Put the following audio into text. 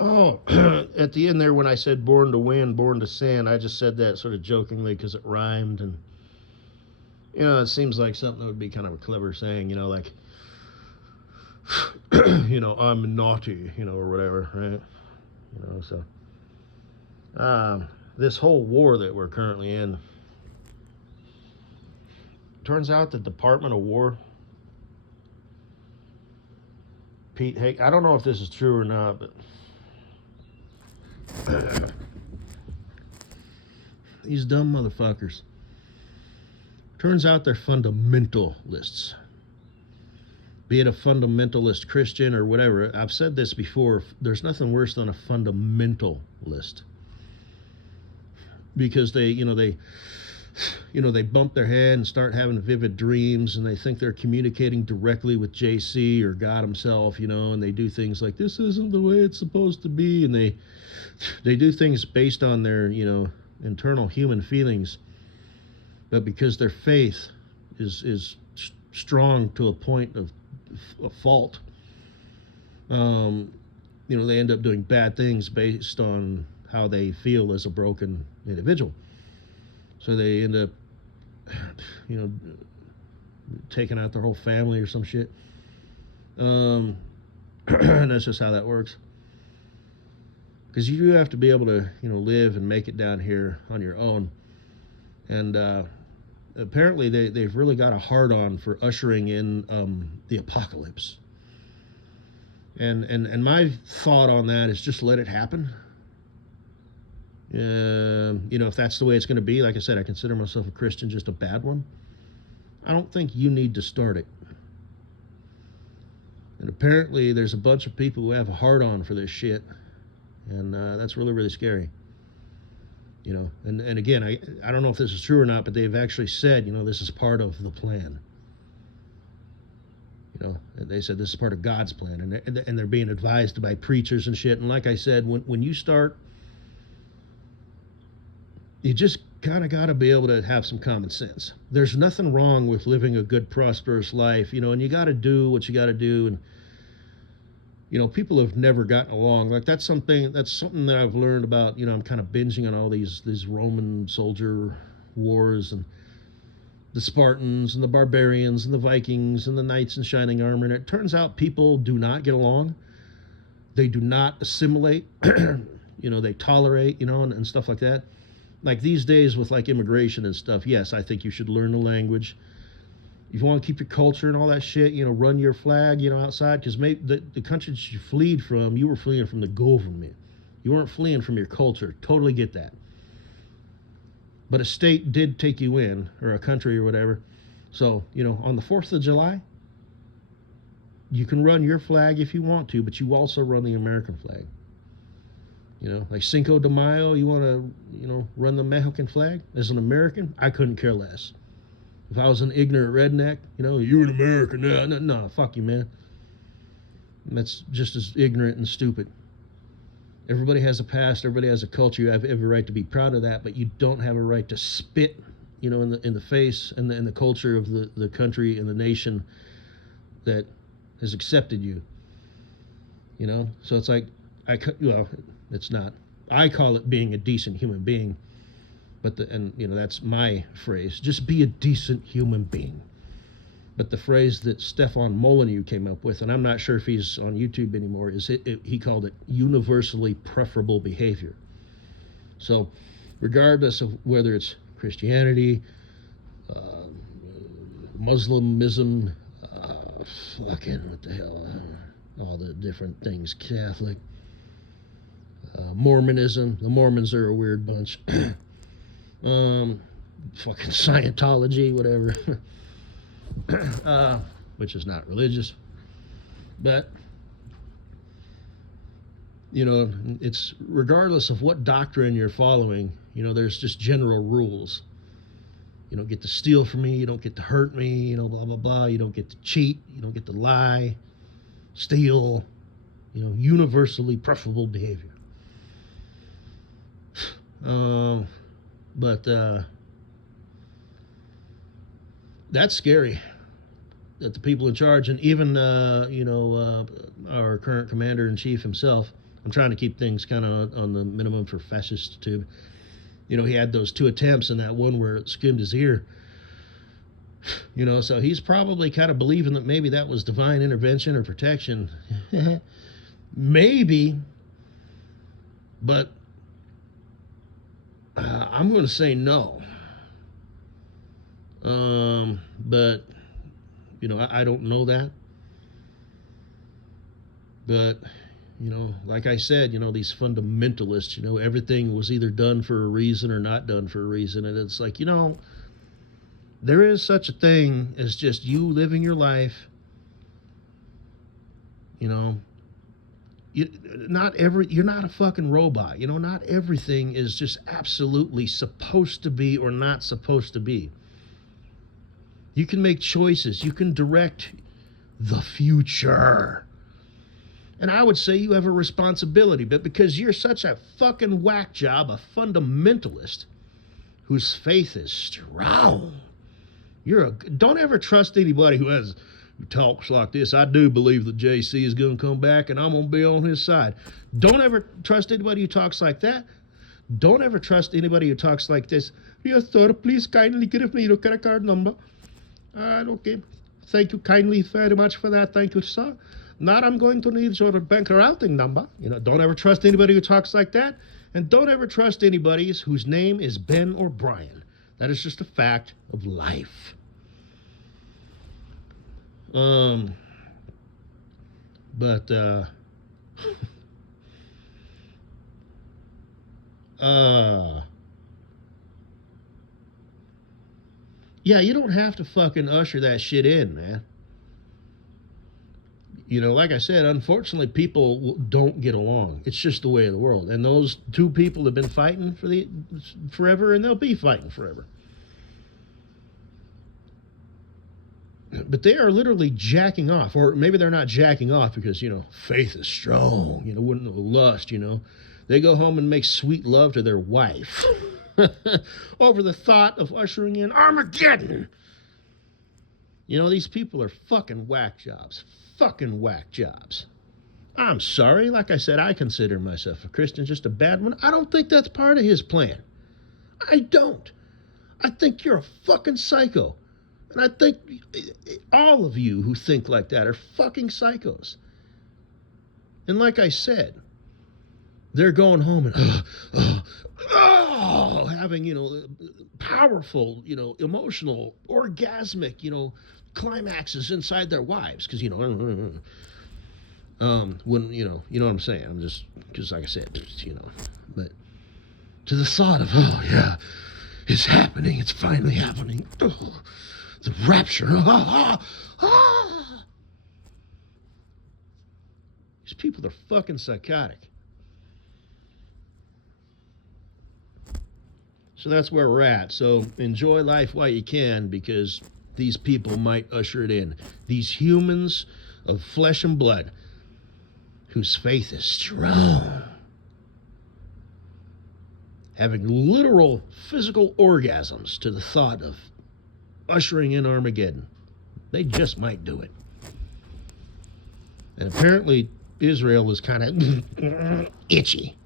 Oh, at the end there when I said born to win, born to sin, I just said that sort of jokingly because it rhymed. And, it seems like something that would be kind of a clever saying, like, I'm naughty, or whatever, right? So this whole war that we're currently in, turns out the Department of War, Pete Hake, I don't know if this is true or not, but these dumb motherfuckers, turns out they're fundamentalists. Be it a fundamentalist Christian or whatever. I've said this before, there's nothing worse than a fundamentalist, because they bump their head and start having vivid dreams, and they think they're communicating directly with JC or God himself, and they do things like, this isn't the way it's supposed to be, and they do things based on their internal human feelings, but because their faith is strong to a point of fault, they end up doing bad things based on how they feel as a broken individual. So they end up, taking out their whole family or some shit. And that's just how that works. Because you do have to be able to, live and make it down here on your own. And apparently they've really got a hard-on for ushering in the apocalypse. And my thought on that is just let it happen. If that's the way it's going to be, like I said, I consider myself a Christian, just a bad one. I don't think you need to start it. And apparently there's a bunch of people who have a hard-on for this shit. And that's really, really scary. And again, I don't know if this is true or not, but they've actually said, this is part of the plan. They said this is part of God's plan, and they're being advised by preachers and shit. And like I said, when you start, you just kind of got to be able to have some common sense. There's nothing wrong with living a good, prosperous life, and you got to do what you got to do. And people have never gotten along. Like that's something that I've learned about. I'm kind of binging on all these Roman soldier wars, and the Spartans and the barbarians and the Vikings and the knights in shining armor. And it turns out people do not get along. They do not assimilate. They tolerate, and stuff like that. Like these days with like immigration and stuff, yes, I think you should learn the language. If you want to keep your culture and all that shit, run your flag, outside, because maybe the country that you fled from, you were fleeing from the government. You weren't fleeing from your culture. Totally get that. But a state did take you in, or a country or whatever. So, on the 4th of July, you can run your flag if you want to, but you also run the American flag. Like Cinco de Mayo, you want to, run the Mexican flag? As an American, I couldn't care less. If I was an ignorant redneck, you're an American. No, fuck you, man. And that's just as ignorant and stupid. Everybody has a past. Everybody has a culture. You have every right to be proud of that, but you don't have a right to spit, in the face and in the culture of the country and the nation that has accepted you. So it's like it's not. I call it being a decent human being. But that's my phrase. Just be a decent human being. But the phrase that Stefan Molyneux came up with, and I'm not sure if he's on YouTube anymore, he called it universally preferable behavior. So, regardless of whether it's Christianity, Muslimism, fucking what the hell, all the different things, Catholic, Mormonism. The Mormons are a weird bunch. Fucking Scientology, whatever. Which is not religious. But, it's regardless of what doctrine you're following, there's just general rules. You don't get to steal from me, you don't get to hurt me, blah, blah, blah. You don't get to cheat, you don't get to lie, steal, universally preferable behavior. But that's scary. That the people in charge, and even our current commander-in-chief himself, I'm trying to keep things kind of on the minimum for fascist too. He had those 2 attempts and that one where it skimmed his ear. So he's probably kind of believing that maybe that was divine intervention or protection. Maybe. But I'm going to say no. But, I don't know that. But, like I said, these fundamentalists, everything was either done for a reason or not done for a reason. And it's like, there is such a thing as just you living your life. You're not a fucking robot. Not everything is just absolutely supposed to be or not supposed to be. You can make choices. You can direct the future. And I would say you have a responsibility, but because you're such a fucking whack job, a fundamentalist whose faith is strong, don't ever trust anybody who talks like this. I do believe that JC is going to come back and I'm going to be on his side. Don't ever trust anybody who talks like that. Don't ever trust anybody who talks like this. Yes, sir, please kindly give me your credit card number. Okay. Thank you kindly very much for that. Thank you, sir. Now I'm going to need your bank routing number. Don't ever trust anybody who talks like that. And don't ever trust anybody whose name is Ben or Brian. That is just a fact of life. Yeah, you don't have to fucking usher that shit in, man. Like I said, unfortunately, people don't get along. It's just the way of the world. And those 2 people have been fighting forever, and they'll be fighting forever. But they are literally jacking off. Or maybe they're not jacking off because, faith is strong. Wouldn't lust, They go home and make sweet love to their wife over the thought of ushering in Armageddon. These people are fucking whack jobs. Fucking whack jobs. I'm sorry. Like I said, I consider myself a Christian, just a bad one. I don't think that's part of his plan. I don't. I think you're a fucking psycho. And I think all of you who think like that are fucking psychos. And like I said, they're going home and having, powerful, emotional, orgasmic, climaxes inside their wives. Because, when, you know what I'm saying. I'm just, because like I said, but to the thought of, oh yeah, it's happening. It's finally happening. Oh, the rapture. These people are fucking psychotic. So that's where we're at. So enjoy life while you can, because these people might usher it in. These humans of flesh and blood whose faith is strong, having literal physical orgasms to the thought of ushering in Armageddon. They just might do it. And apparently Israel is kind of itchy.